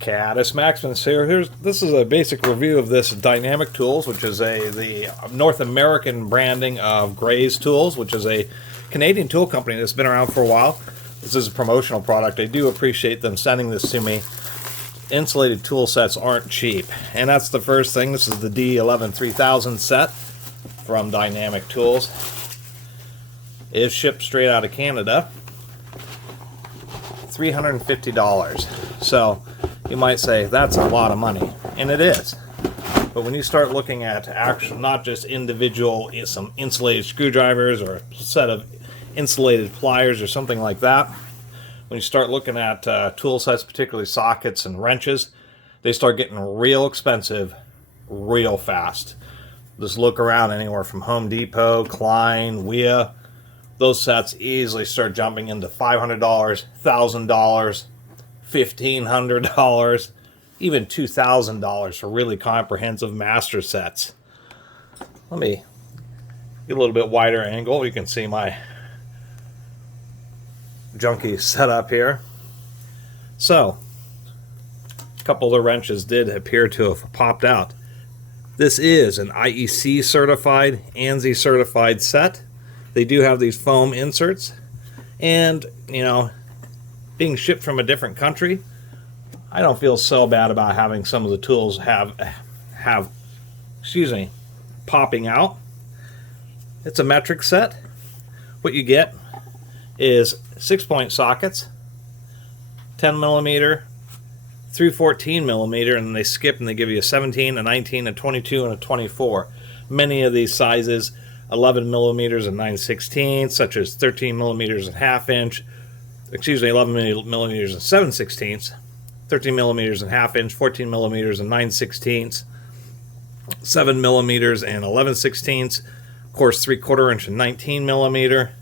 Catus Maximus here. This is a basic review of this Dynamic Tools, which is the North American branding of Gray's Tools, which is a Canadian tool company that's been around for a while. This is a promotional product. I do appreciate them sending this to me. Insulated tool sets aren't cheap, and that's the first thing. This is the D11 3000 set from Dynamic Tools. It is shipped straight out of Canada. $350. So you might say that's a lot of money, and it is. But when you start looking at actual, not just individual, some insulated screwdrivers or a set of insulated pliers or something like that, when you start looking at tool sets, particularly sockets and wrenches, they start getting real expensive real fast. Just look around anywhere from Home Depot, Klein, Wea. Those sets easily start jumping into $500, $1,000, $1,500, even $2,000 for really comprehensive master sets. Let me get a little bit wider angle. You can see my junky setup here. So, a couple of the wrenches did appear to have popped out. This is an IEC certified, ANSI certified set. They do have these foam inserts, and you know, being shipped from a different country, I don't feel so bad about having some of the tools popping out. It's a metric set. What you get is 6-point sockets, 10 millimeter through 14 millimeter, and they skip and they give you a 17, a 19, a 22, and a 24. Many of these sizes, 11 millimeters and 9/16, such as 13 millimeters and ½ inch, 11 millimeters and 7/16, 13 millimeters and ½ inch, 14 millimeters and 9/16, 7 millimeters and 11/16, of course 3/4 inch and 19 millimeter.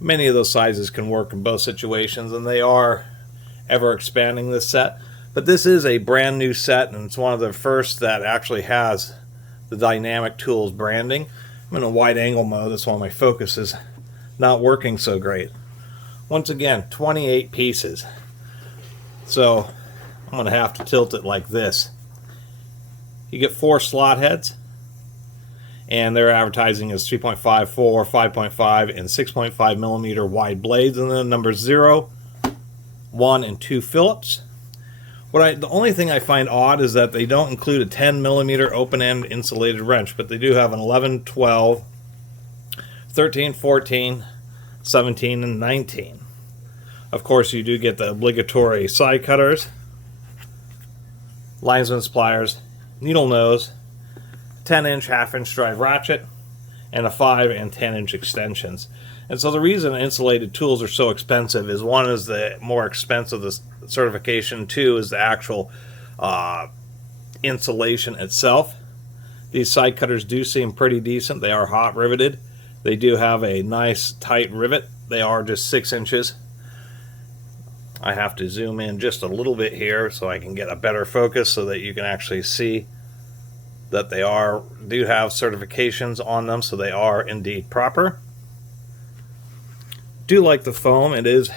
Many of those sizes can work in both situations, and they are ever expanding this set. But this is a brand new set, and it's one of the first that actually has the Dynamic Tools branding. I'm in a wide angle mode, that's why my focus is not working so great. Once again, 28 pieces. So I'm going to have to tilt it like this. You get 4 slot heads, and their advertising is 3.5, 4, 5.5, and 6.5 millimeter wide blades, and then numbers 0, 1, and 2 Phillips. The only thing I find odd is that they don't include a 10 millimeter open-end insulated wrench, but they do have an 11, 12, 13, 14, 17, and 19. Of course, you do get the obligatory side cutters, linesman's pliers, needle nose, 10-inch, ½ inch drive ratchet, and a 5 and 10-inch extensions. And so the reason insulated tools are so expensive is, one, is the more expensive the certification, 2 is the actual insulation itself. These side cutters do seem pretty decent. They are hot riveted. They do have a nice tight rivet. They are just 6 inches. I have to zoom in just a little bit here so I can get a better focus so that you can actually see that they do have certifications on them, so they are indeed proper. Do like the foam. It is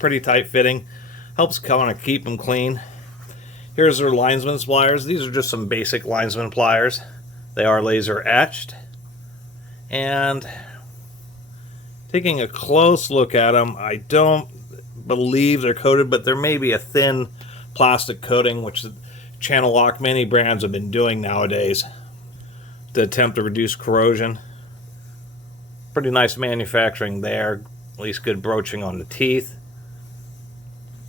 pretty tight fitting, helps kind of keep them clean. Here's their linesman's pliers. These are just some basic linesman pliers. They are laser etched, and taking a close look at them, I don't believe they're coated, but there may be a thin plastic coating, which channel lock many brands have been doing nowadays to attempt to reduce corrosion. Pretty nice manufacturing there, at least good broaching on the teeth.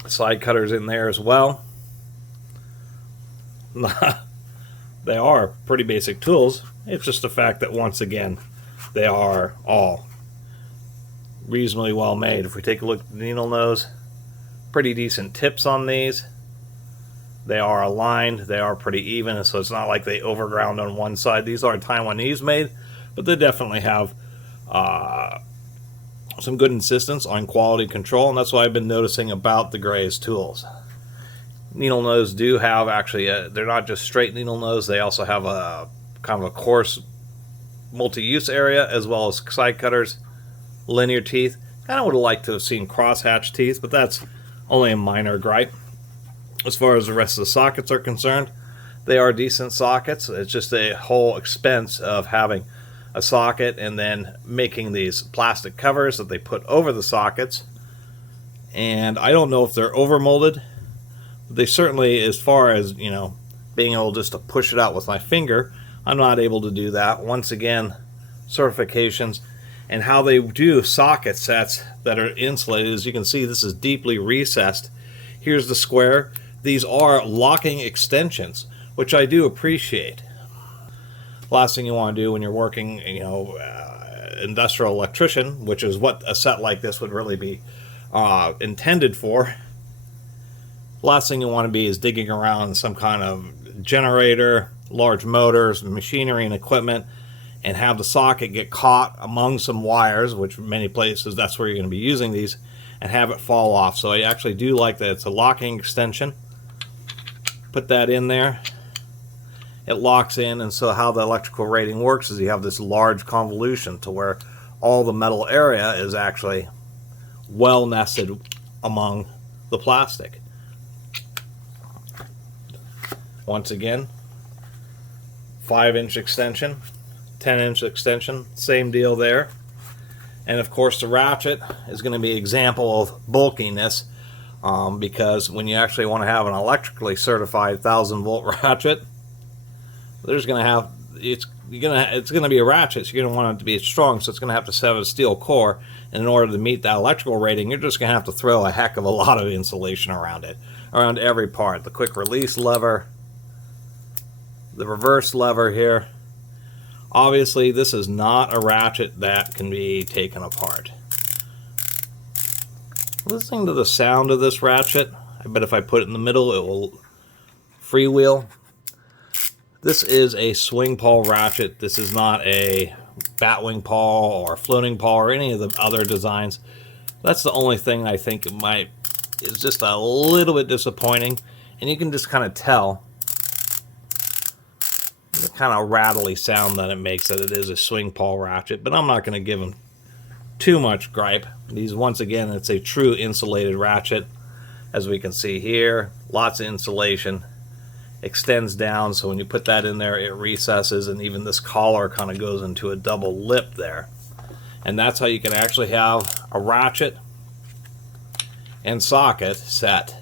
Side cutters in there as well. They are pretty basic tools. It's just the fact that, once again, they are all reasonably well made. If we take a look at the needle nose, pretty decent tips on these. They are aligned, they are pretty even, so it's not like they overground on one side. These are Taiwanese made, but they definitely have some good insistence on quality control, and that's what I've been noticing about the Gray's tools. Needle nose do have they're not just straight needle nose, they also have a kind of a coarse multi-use area, as well as side cutters, linear teeth. Kind of would have liked to have seen crosshatch teeth, but that's only a minor gripe. As far as the rest of the sockets are concerned, they are decent sockets. It's just a whole expense of having a socket and then making these plastic covers that they put over the sockets. And I don't know if they're overmolded. They certainly, as far as, you know, being able just to push it out with my finger, I'm not able to do that. Once again, certifications and how they do socket sets that are insulated. As you can see, this is deeply recessed. Here's the square. These are locking extensions, which I do appreciate. Last thing you want to do when you're working, you know, industrial electrician, which is what a set like this would really be intended for. Last thing you want to be is digging around some kind of generator, large motors, machinery and equipment, and have the socket get caught among some wires, which many places that's where you're going to be using these, and have it fall off. So I actually do like that it's a locking extension. Put that in there. It locks in, and so how the electrical rating works is you have this large convolution to where all the metal area is actually well nested among the plastic. Once again, 5-inch extension, 10-inch extension, same deal there. And of course the ratchet is going to be an example of bulkiness, because when you actually want to have an electrically certified 1,000-volt ratchet, there's going to have it's going to be a ratchet, so you're going to want it to be strong, so it's going to have to have a steel core. And in order to meet that electrical rating, you're just going to have to throw a heck of a lot of insulation around it, around every part. The quick release lever, the reverse lever here. Obviously, this is not a ratchet that can be taken apart. Listening to the sound of this ratchet, I bet if I put it in the middle, it will freewheel. This is a swing pawl ratchet. This is not a batwing pawl or floating pawl or any of the other designs. That's the only thing I think is just a little bit disappointing. And you can just kind of tell the kind of rattly sound that it makes that it is a swing pawl ratchet. But I'm not going to give them too much gripe. These, once again, it's a true insulated ratchet. As we can see here, lots of insulation. Extends down, so when you put that in there, it recesses, and even this collar kind of goes into a double lip there. And that's how you can actually have a ratchet and socket set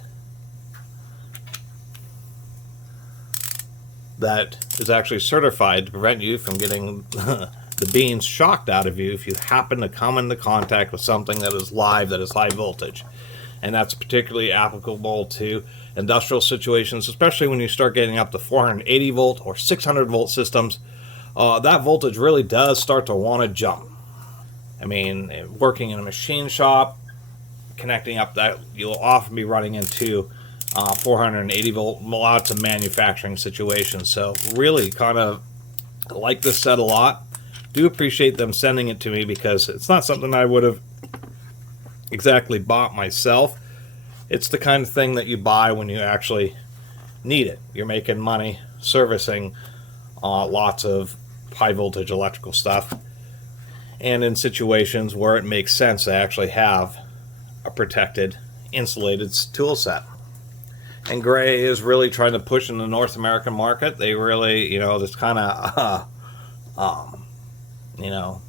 that is actually certified to prevent you from getting the beans shocked out of you if you happen to come into contact with something that is live, that is high voltage. And that's particularly applicable to industrial situations, especially when you start getting up to 480 volt or 600 volt systems. That voltage really does start to want to jump. I mean, working in a machine shop, connecting up that, you'll often be running into 480 volt, lots of manufacturing situations. So really kind of like this set a lot. Do appreciate them sending it to me, because it's not something I would have exactly bought myself. It's the kind of thing that you buy when you actually need it. You're making money servicing lots of high voltage electrical stuff, and in situations where it makes sense to actually have a protected insulated tool set. And Gray is really trying to push in the North American market. They really, you know, this kind of you know,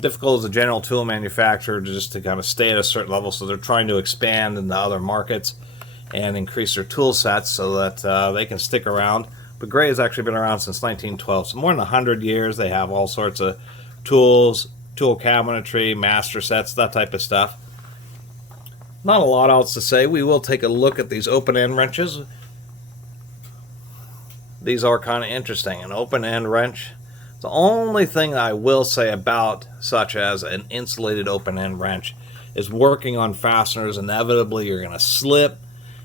difficult as a general tool manufacturer just to kind of stay at a certain level, so they're trying to expand into other markets and increase their tool sets so that they can stick around. But Gray has actually been around since 1912, so more than 100 years. They have all sorts of tools, tool cabinetry, master sets, that type of stuff. Not a lot else to say. We will take a look at these open-end wrenches. These are kind of interesting. An open-end wrench. The only thing I will say about such as an insulated open-end wrench is working on fasteners. Inevitably, you're going to slip,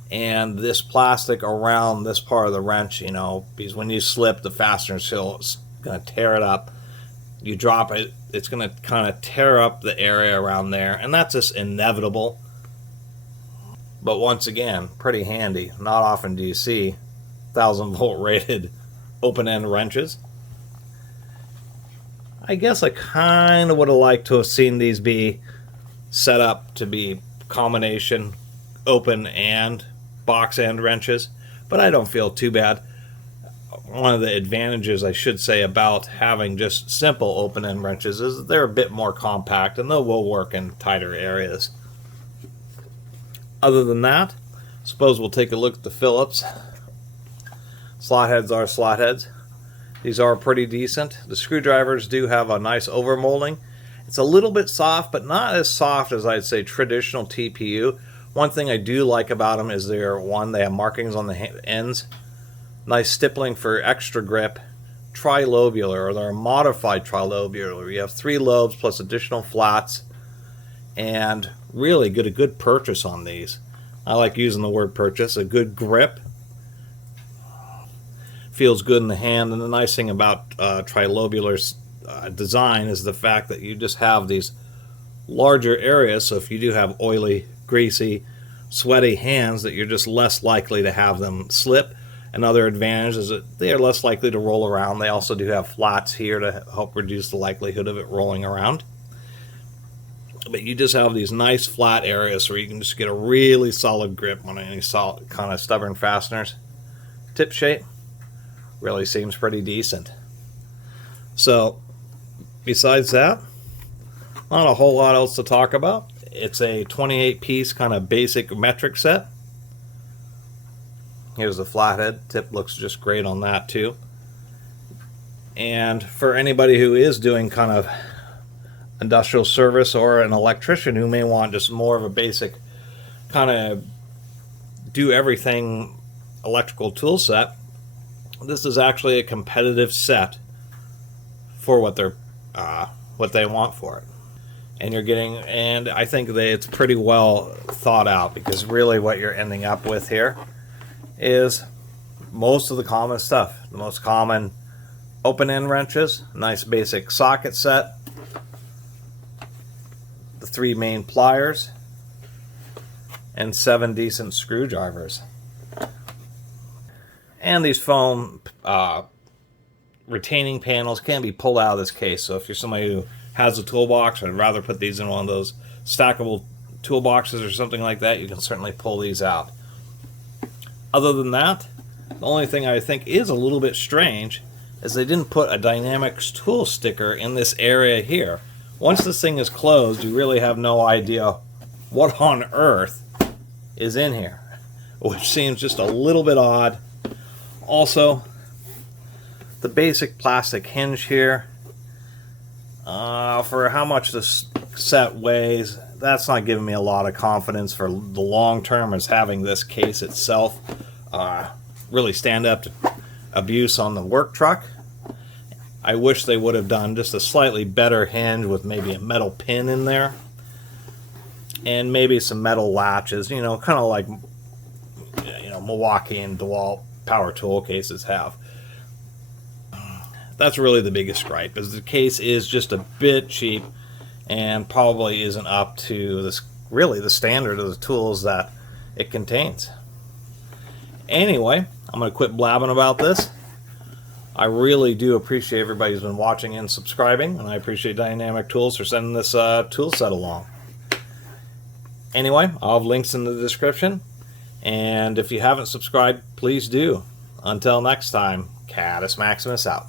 and this plastic around this part of the wrench, you know, because when you slip, the fastener seal is going to tear it up. You drop it, it's going to kind of tear up the area around there, and that's just inevitable. But once again, pretty handy. Not often do you see 1,000-volt rated open-end wrenches. I guess I kind of would have liked to have seen these be set up to be combination open and box end wrenches, but I don't feel too bad. One of the advantages, I should say, about having just simple open end wrenches is that they're a bit more compact and they will work in tighter areas. Other than that, I suppose we'll take a look at the Phillips. Slot heads are slot heads. These are pretty decent. The screwdrivers do have a nice overmolding. It's a little bit soft, but not as soft as I'd say traditional TPU. One thing I do like about them is they have markings on the ends. Nice stippling for extra grip. Trilobular, or they're a modified trilobular. You have 3 lobes plus additional flats, and really a good purchase on these. I like using the word purchase. A good grip. Feels good in the hand, and the nice thing about trilobular design is the fact that you just have these larger areas, so if you do have oily, greasy, sweaty hands, that you're just less likely to have them slip. Another advantage is that they are less likely to roll around. They also do have flats here to help reduce the likelihood of it rolling around. But you just have these nice flat areas where you can just get a really solid grip on any solid kind of stubborn fasteners. Tip shape really seems pretty decent. So besides that, not a whole lot else to talk about. It's a 28-piece kind of basic metric set. Here's the flathead. Tip looks just great on that too. And for anybody who is doing kind of industrial service, or an electrician who may want just more of a basic kind of do everything electrical tool set, this is actually a competitive set for what they want for it. And I think that it's pretty well thought out, because really what you're ending up with here is most of the common stuff. The most common open end wrenches, nice basic socket set, the 3 main pliers, and 7 decent screwdrivers. And these foam retaining panels can be pulled out of this case, so if you're somebody who has a toolbox, I'd rather put these in one of those stackable toolboxes or something like that, you can certainly pull these out. Other than that, the only thing I think is a little bit strange is they didn't put a Dynamics tool sticker in this area here. Once this thing is closed, you really have no idea what on earth is in here, which seems just a little bit odd. Also, the basic plastic hinge here, for how much this set weighs, that's not giving me a lot of confidence for the long term as having this case itself really stand up to abuse on the work truck. I wish they would have done just a slightly better hinge with maybe a metal pin in there and maybe some metal latches, kind of like Milwaukee and DeWalt power tool cases have. That's really the biggest gripe, is the case is just a bit cheap and probably isn't up to the standard of the tools that it contains. Anyway, I'm going to quit blabbing about this. I really do appreciate everybody who's been watching and subscribing, and I appreciate Dynamic Tools for sending this tool set along. Anyway, I'll have links in the description, and if you haven't subscribed, please do. Until next time, Catus Maximus out.